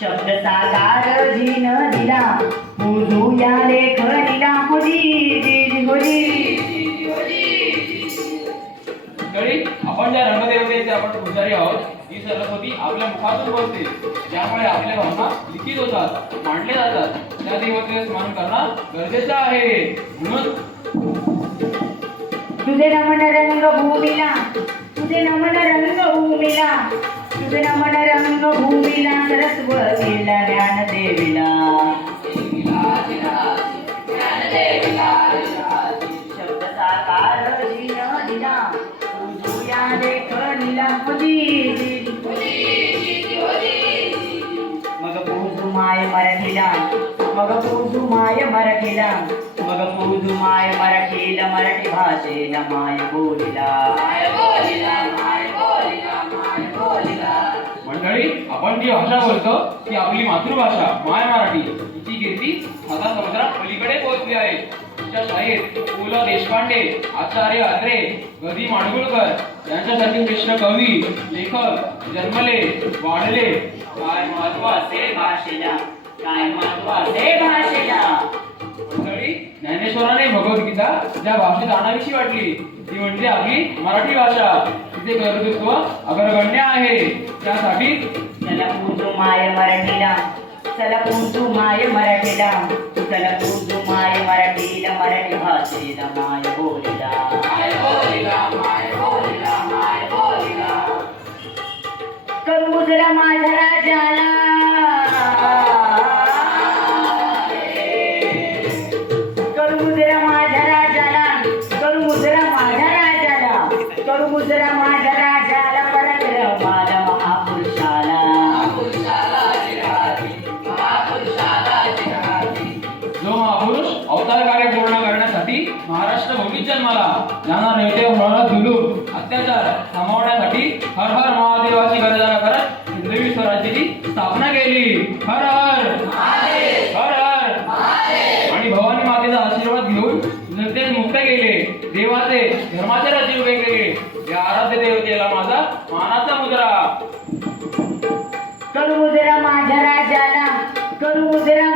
शब्द साकार जीन दिला बुजू या लेख दिला होली होली आपण ज्या रंगदेवतेचे आपण पुजारी आहोत ही सरस्वती आपल्या मुखातून बोलते. ज्यामुळे आपल्या भावना लिखित होतात मांडले जातात. त्या देवतेचे स्मरण करणं गरजेचं आहे. म्हणून तुझे नमन रंगभूमीला तुझे नमन रंगभूमीला तुझे नमन रंगभूमीला सरस्वतीला ज्ञानदेवीला. शब्द मग पूजू माय मराठीला. मग पूजू माय मराठीला मराठी भाषेला माय बोलीला. मंडळी आपण जी भाषा बोलतो ती आपली मातृभाषा माय मराठी. हिची कीर्ती हजार समुद्रा पलीकडे पोहोचली आहे. तिच्या शाळेत पु. ल. देशपांडे आचार्य अत्रे गदी माडगुळकर यांच्यासारखे श्रेष्ठ कवी लेखक जन्मले वाढले. काय महत्त्व असे भाषेला? काय भाषेला. मंडळी ज्ञानेश्वराने भगवद्गीता ज्या भाषेत आणावीशी वाटली ती म्हणजे आपली मराठी भाषा. तिचे कर्तृत्व अग्रगण्य आहे. त्यासाठी पूजू माय मराठीला. चला पूजू माय मराठीला. चला पूजू माय मराठीला मराठी भाषेला माय बोलीला. करू मुजरा माझ्या राजाला. करू अवतार कार्य पूर्ण करण्यासाठी महाराष्ट्र भूमीत जन्माला ज्यांना नेते होणारा जुलूम अत्याचार थांबवण्यासाठी हर हर महादेवाची गर्जना करत हिंदवी स्वराज्याची स्थापना केली. हर हर हर हर आणि भवानी मातेचा आशीर्वाद घेऊन जनतेस मुक्त केले. देवाचे धर्माचे राज्य उभे केले. या आराध्य देवतेला माझा मानाचा मुद्रा. करू मुजरा माझ्या राजाला करू मुजरा